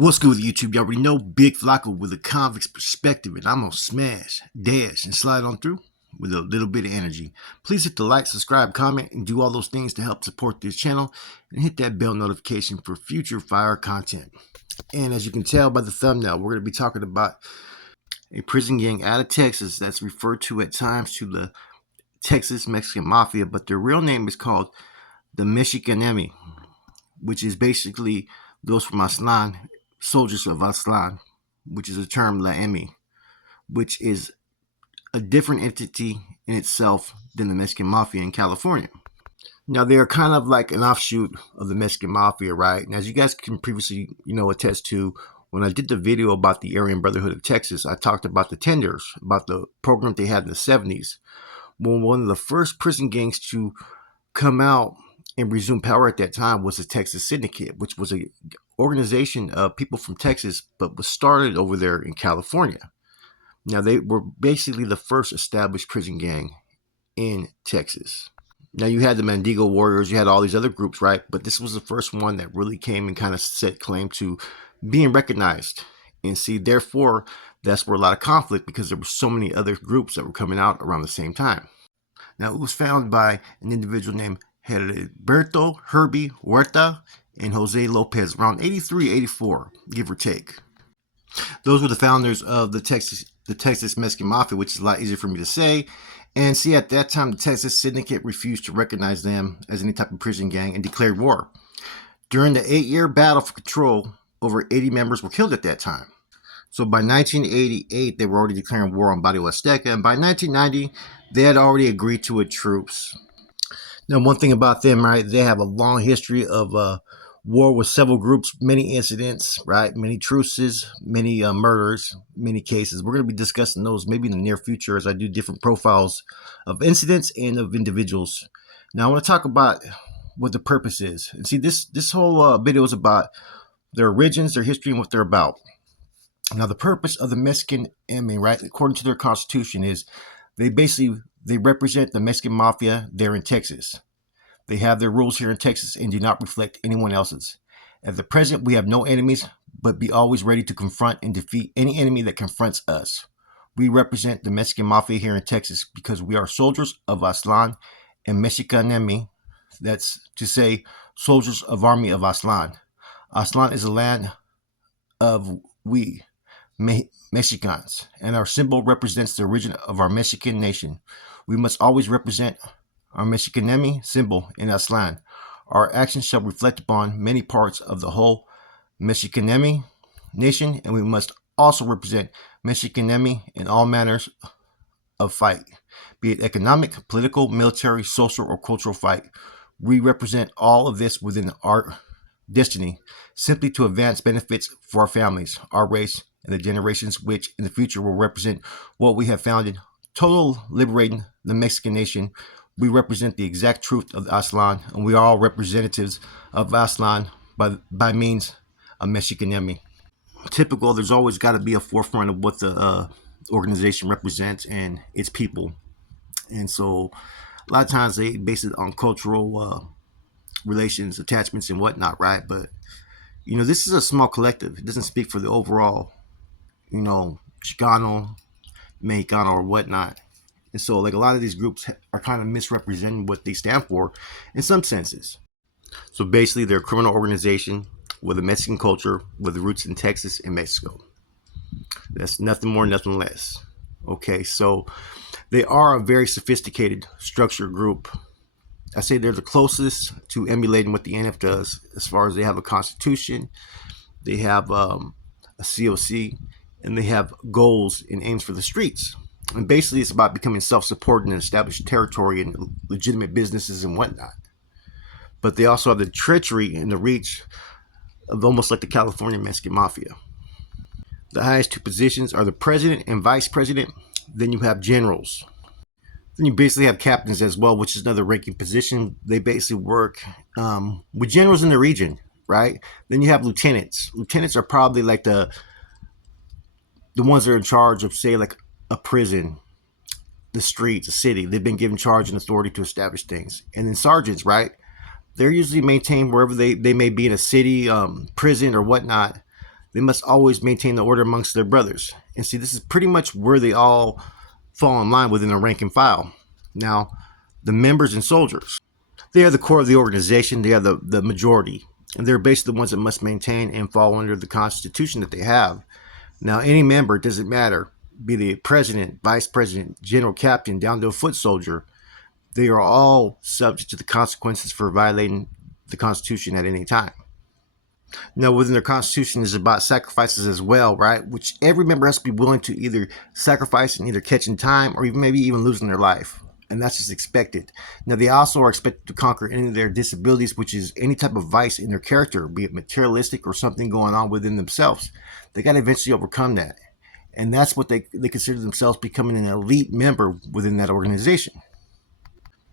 What's good with YouTube? You already know Big Flacco with a convict's perspective, and I'm gonna smash, dash, and slide on through with a little bit of energy. Please hit the like, subscribe, comment, and do all those things to help support this channel, and hit that bell notification for future fire content. And as you can tell by the thumbnail, we're gonna be talking about a prison gang out of Texas that's referred to at times to the Texas Mexican Mafia, but their real name is called the Mexikanemi, which is basically those from Aztlan, soldiers of Aztlan, which is a term Laemi, which is a different entity in itself than the Mexican Mafia in California. Now, they are kind of like an offshoot of the Mexican Mafia, right? And as you guys can previously, attest to, when I did the video about the Aryan Brotherhood of Texas, I talked about the tenders, about the program they had in the 70s. Well, one of the first prison gangs to come out and resume power at that time was the Texas Syndicate, which was an organization of people from Texas, but was started over there in California. Now, they were basically the first established prison gang in Texas. Now, you had the Mandingo Warriors, you had all these other groups, right? But this was the first one that really came and kind of set claim to being recognized. And see, therefore, that's where a lot of conflict, because there were so many other groups that were coming out around the same time. Now, it was founded by an individual named Heriberto Herbie Huerta and Jose Lopez around 83, 84, give or take. Those were the founders of the Texas Mexican Mafia, which is a lot easier for me to say. And see, at that time, the Texas Syndicate refused to recognize them as any type of prison gang and declared war. During the 8-year battle for control, over 80 members were killed at that time. So by 1988, they were already declaring war on Barrio Azteca, and by 1990, they had already agreed to a truce. Now, one thing about them, right, they have a long history of war with several groups, many incidents, right, many truces, many murders, many cases. We're going to be discussing those maybe in the near future as I do different profiles of incidents and of individuals. Now, I want to talk about what the purpose is. And see, this whole video is about their origins, their history, and what they're about. Now, the purpose of the Mexikanemi, right, according to their constitution, is they represent the Mexican Mafia there in Texas. They have their rules here in Texas and do not reflect anyone else's. At the present, we have no enemies, but be always ready to confront and defeat any enemy that confronts us. We represent the Mexican Mafia here in Texas because we are soldiers of Aztlan and Mexikanemi. That's to say, soldiers of Army of Aztlan. Aztlan is the land of we, Mexicans, and our symbol represents the origin of our Mexican nation. We must always represent our Mexikanemi symbol in Aztlan. Our actions shall reflect upon many parts of the whole Mexikanemi nation, and we must also represent Mexikanemi in all manners of fight, be it economic, political, military, social, or cultural fight. We represent all of this within our destiny, simply to advance benefits for our families, our race, and the generations which in the future will represent what we have founded, total liberating the Mexican nation. We represent the exact truth of Aztlan, and we are all representatives of Aztlan by means of Mexikanemi. Typical, there's always got to be a forefront of what the organization represents and its people. And so a lot of times they base it on cultural relations, attachments, and whatnot, right? But, this is a small collective. It doesn't speak for the overall, Chicano, Mexicano, or whatnot. And so, like, a lot of these groups are kind of misrepresenting what they stand for in some senses. So basically, they're a criminal organization with a Mexican culture with roots in Texas and Mexico. That's nothing more, nothing less. Okay, so they are a very sophisticated, structured group. I say they're the closest to emulating what the NF does, as far as they have a constitution, they have a COC, and they have goals and aims for the streets. And basically, it's about becoming self-supporting and established territory and legitimate businesses and whatnot. But they also have the treachery and the reach of almost like the California Mexican Mafia. The highest two positions are the president and vice president. Then you have generals. Then you basically have captains as well, which is another ranking position. They basically work with generals in the region, right? Then you have lieutenants. Lieutenants are probably like the ones that are in charge of, say, like a prison, the streets, a city. They've been given charge and authority to establish things. And then sergeants, right? They're usually maintained wherever they may be in a city, prison, or whatnot. They must always maintain the order amongst their brothers. And see, this is pretty much where they all fall in line within the rank and file. Now, the members and soldiers, they are the core of the organization. They are the majority. And they're basically the ones that must maintain and fall under the constitution that they have. Now, any member, it doesn't matter, be the president, vice president, general, captain, down to a foot soldier, they are all subject to the consequences for violating the Constitution at any time. Now, within their Constitution is about sacrifices as well, right? Which every member has to be willing to either sacrifice and either catching time or even maybe even losing their life. And that's just expected. Now, they also are expected to conquer any of their disabilities, which is any type of vice in their character, be it materialistic or something going on within themselves. They got to eventually overcome that. And that's what they consider themselves becoming an elite member within that organization.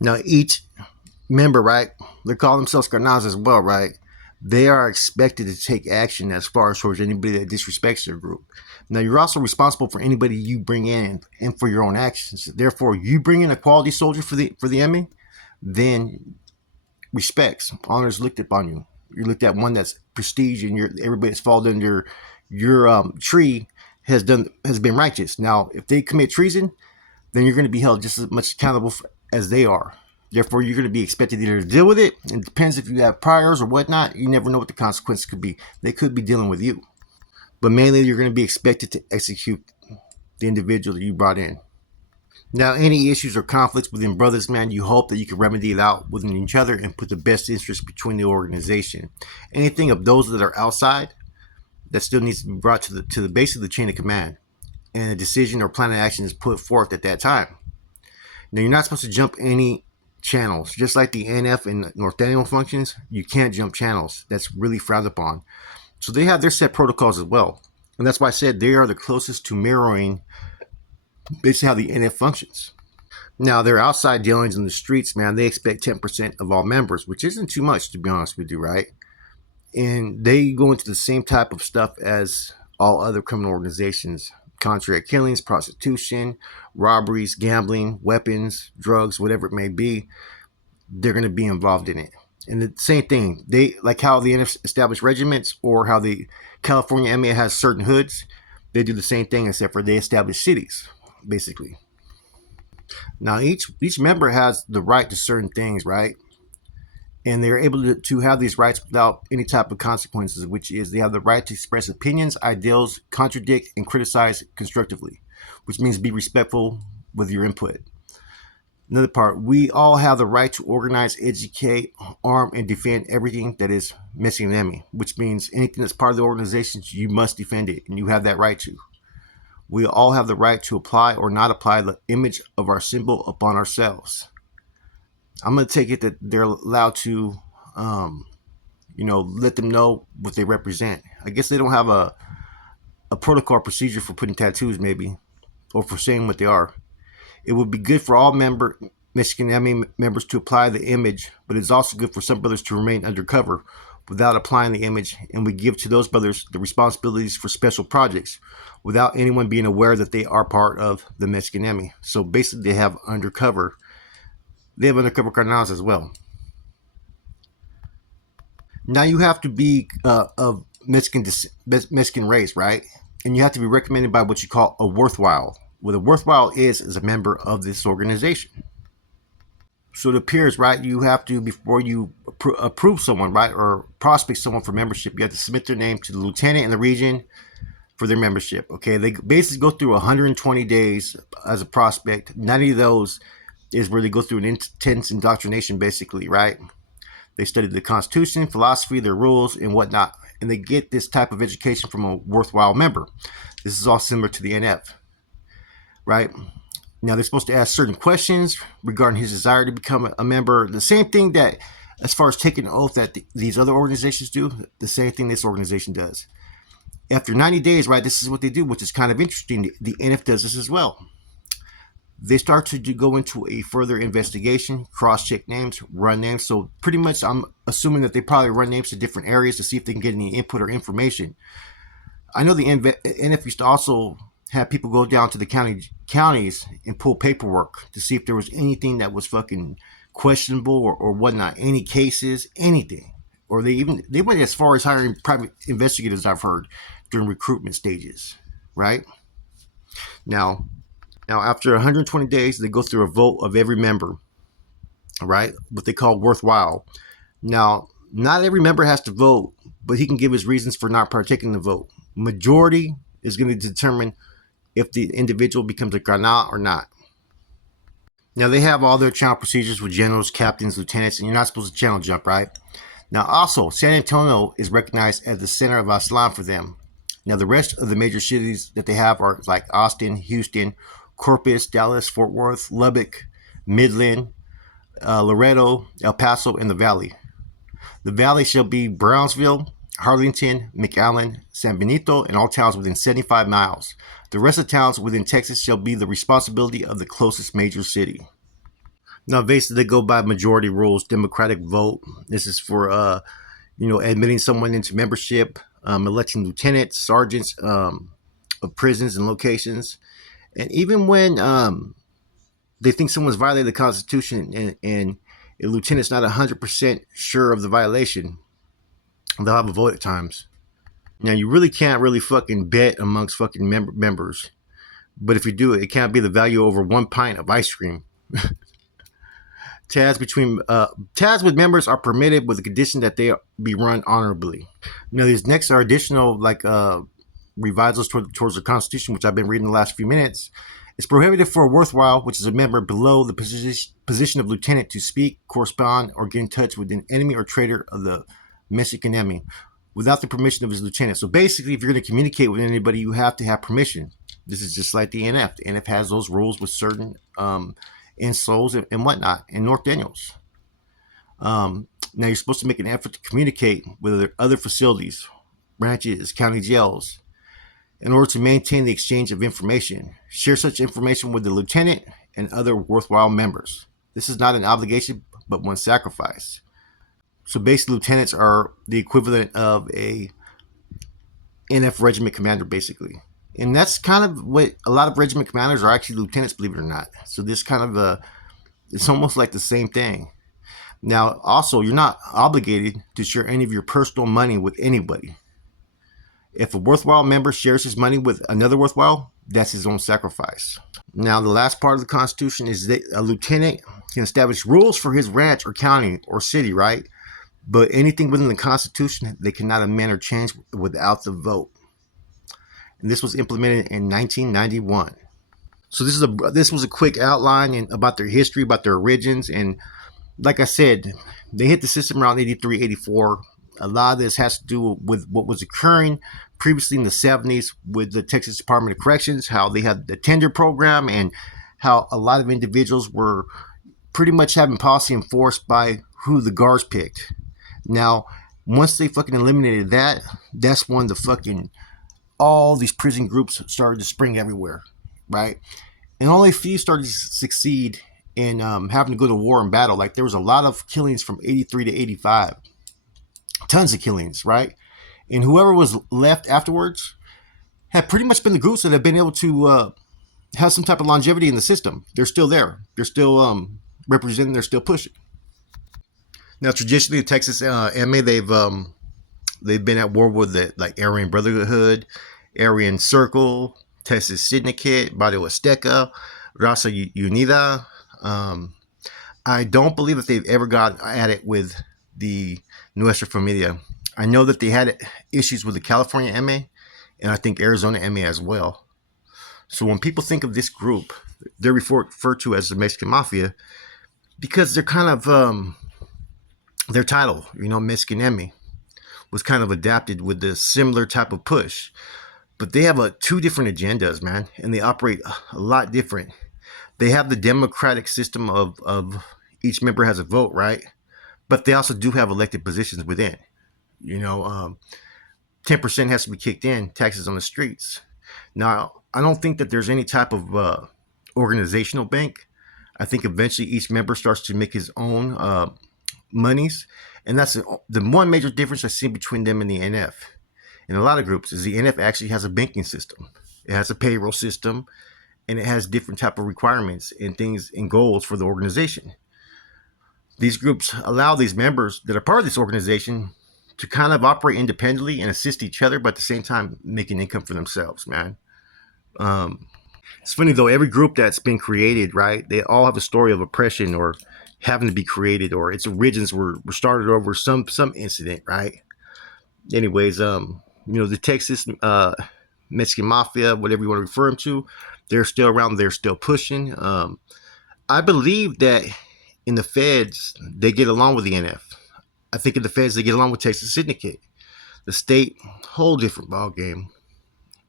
Now, each member, right, they call themselves carnals as well, right? They are expected to take action as far as towards anybody that disrespects their group. Now, you're also responsible for anybody you bring in and for your own actions. Therefore, you bring in a quality soldier for the enemy, then respects, honor is looked upon you. You're looked at one that's prestige, and everybody that's fallen under your tree has been righteous. Now, if they commit treason, then you're going to be held just as much accountable as they are. Therefore, you're going to be expected either to deal with it. It depends if you have priors or whatnot. You never know what the consequences could be. They could be dealing with you. But mainly, you're going to be expected to execute the individual that you brought in. Now, any issues or conflicts within brothers, man, you hope that you can remedy it out within each other and put the best interest between the organization. Anything of those that are outside, that still needs to be brought to the base of the chain of command. And a decision or plan of action is put forth at that time. Now, you're not supposed to jump any channels. Just like the NF and North Daniel functions, you can't jump channels. That's really frowned upon. So they have their set protocols as well. And that's why I said they are the closest to mirroring basically how the NF functions. Now, their outside dealings in the streets, man, they expect 10% of all members, which isn't too much, to be honest with you, right? And they go into the same type of stuff as all other criminal organizations. Contract killings, prostitution, robberies, gambling, weapons, drugs, whatever it may be, they're going to be involved in it. And the same thing, they like how the NF established regiments or how the California MA has certain hoods, they do the same thing except for they establish cities, basically. Now, each member has the right to certain things, right? And they're able to have these rights without any type of consequences, which is they have the right to express opinions, ideals, contradict, and criticize constructively, which means be respectful with your input. Another part, we all have the right to organize, educate, arm, and defend everything that is Mexikanemi, which means anything that's part of the organization, you must defend it, and you have that right to. We all have the right to apply or not apply the image of our symbol upon ourselves. I'm going to take it that they're allowed to, let them know what they represent. I guess they don't have a protocol procedure for putting tattoos, maybe, or for saying what they are. It would be good for all Mexikanemi members to apply the image, but it's also good for some brothers to remain undercover without applying the image, and we give to those brothers the responsibilities for special projects without anyone being aware that they are part of the Mexikanemi. So basically, they have undercover carnals as well. Now you have to be of Mexican race, right? And you have to be recommended by what you call a worthwhile. What a worthwhile is a member of this organization. So it appears, right, you have to, before you approve someone, right, or prospect someone for membership, you have to submit their name to the lieutenant in the region for their membership. Okay, they basically go through 120 days as a prospect. 90 of those is where they go through an intense indoctrination, basically, right? They study the Constitution, philosophy, their rules, and whatnot, and they get this type of education from a worthwhile member. This is all similar to the NF, right? Now, they're supposed to ask certain questions regarding his desire to become a member. The same thing that, as far as taking an oath that these other organizations do, the same thing this organization does. After 90 days, right, this is what they do, which is kind of interesting. The NF does this as well. They start to go into a further investigation, cross-check names, run names. So pretty much I'm assuming that they probably run names to different areas to see if they can get any input or information. I know the NF used to also have people go down to the counties and pull paperwork to see if there was anything that was fucking questionable or whatnot, any cases, anything. Or they went as far as hiring private investigators, I've heard, during recruitment stages, right? Now, after 120 days, they go through a vote of every member, right? What they call worthwhile. Now, not every member has to vote, but he can give his reasons for not partaking in the vote. Majority is going to determine if the individual becomes a granat or not. Now, they have all their channel procedures with generals, captains, lieutenants, and you're not supposed to channel jump, right? Now, also, San Antonio is recognized as the center of Islam for them. Now, the rest of the major cities that they have are like Austin, Houston, Corpus, Dallas, Fort Worth, Lubbock, Midland, Laredo, El Paso, and the Valley. The Valley shall be Brownsville, Harlingen, McAllen, San Benito, and all towns within 75 miles. The rest of towns within Texas shall be the responsibility of the closest major city. Now, basically, they go by majority rules, democratic vote. This is for, admitting someone into membership, electing lieutenants, sergeants of prisons and locations. And even when they think someone's violated the Constitution and a lieutenant's not 100% sure of the violation, they'll have a vote at times. Now, you really can't really fucking bet amongst fucking members. But if you do it, it can't be the value over 1 pint of ice cream. Tabs with members are permitted with the condition that they be run honorably. Now, these next are additional revisals towards the Constitution, which I've been reading the last few minutes. It's prohibited for a worthwhile, which is a member below the position of lieutenant, to speak, correspond, or get in touch with an enemy or traitor of the Mexikanemi without the permission of his lieutenant. So basically, if you're going to communicate with anybody, you have to have permission. This is just like the NF. The NF has those rules with certain insoles and whatnot, and North Daniels. Now, you're supposed to make an effort to communicate with other facilities, ranches, county jails, in order to maintain the exchange of information. Share such information with the lieutenant and other worthwhile members. This is not an obligation, but one sacrifice. So basically, lieutenants are the equivalent of a NF regiment commander, basically. And that's kind of what a lot of regiment commanders are actually lieutenants, believe it or not. So this kind of it's almost like the same thing. Now, also, you're not obligated to share any of your personal money with anybody. If a worthwhile member shares his money with another worthwhile, that's his own sacrifice. Now, the last part of the Constitution is that a lieutenant can establish rules for his ranch or county or city, right? But anything within the Constitution, they cannot amend or change without the vote. And this was implemented in 1991. So this was a quick outline about their history, about their origins. And like I said, they hit the system around 83, 84. A lot of this has to do with what was occurring previously in the 70s with the Texas Department of Corrections, how they had the tender program, and how a lot of individuals were pretty much having policy enforced by who the guards picked. Now, once they fucking eliminated that, that's when all these prison groups started to spring everywhere, right? And only a few started to succeed in having to go to war and battle. Like, there was a lot of killings from 83 to 85. Tons of killings, right? And whoever was left afterwards had pretty much been the groups that have been able to have some type of longevity in the system. They're still there. They're still representing. They're still pushing. Now, traditionally, the Texas MA, they've been at war with the Aryan Brotherhood, Aryan Circle, Texas Syndicate, Barrio Azteca, Raza Unida. I don't believe that they've ever got at it with the Nuestra Familia. I know that they had issues with the California MA, and I think Arizona MA as well. So when people think of this group, they're referred to as the Mexican Mafia because they're kind of their title, Mexikanemi, was kind of adapted with the similar type of push. But they have two different agendas, man, and they operate a lot different. They have the democratic system of each member has a vote, right? But they also do have elected positions within. 10% has to be kicked in, taxes on the streets. Now, I don't think that there's any type of organizational bank. I think eventually each member starts to make his own monies. And that's the one major difference I see between them and the NF. In a lot of groups is the NF actually has a banking system. It has a payroll system, and it has different type of requirements and things and goals for the organization. These groups allow these members that are part of this organization to kind of operate independently and assist each other, but at the same time making income for themselves, man. Um, it's funny though, every group that's been created, right? They all have a story of oppression or having to be created, or its origins were started over some incident, right? Anyways, the Texas Mexican Mafia, whatever you want to refer them to, they're still around. They're still pushing. I believe that in the feds they get along with the NF. I think in the feds they get along with Texas Syndicate. The state, whole different ball game.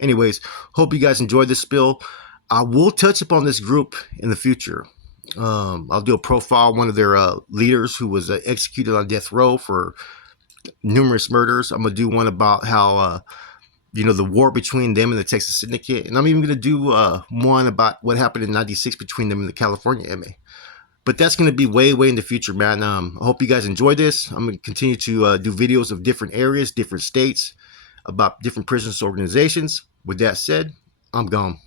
Anyways, hope you guys enjoyed this spill. I will touch upon this group in the future. I'll do a profile of one of their leaders who was executed on death row for numerous murders. I'm gonna do one about how the war between them and the Texas Syndicate, and I'm even gonna do one about what happened in '96 between them and the California MA. But that's gonna be way in the future, man. I hope you guys enjoy this. I'm gonna continue to do videos of different areas, different states, about different prisoners organizations. With that said, I'm gone.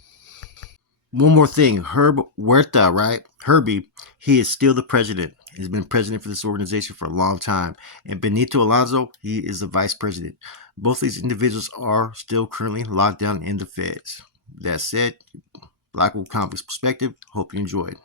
One more thing, Herb Huerta, right? Herbie, he is still the president. He's been president for this organization for a long time. And Benito Alonso, he is the vice president. Both these individuals are still currently locked down in the feds. That said, Black Wolf Comics Perspective, hope you enjoyed.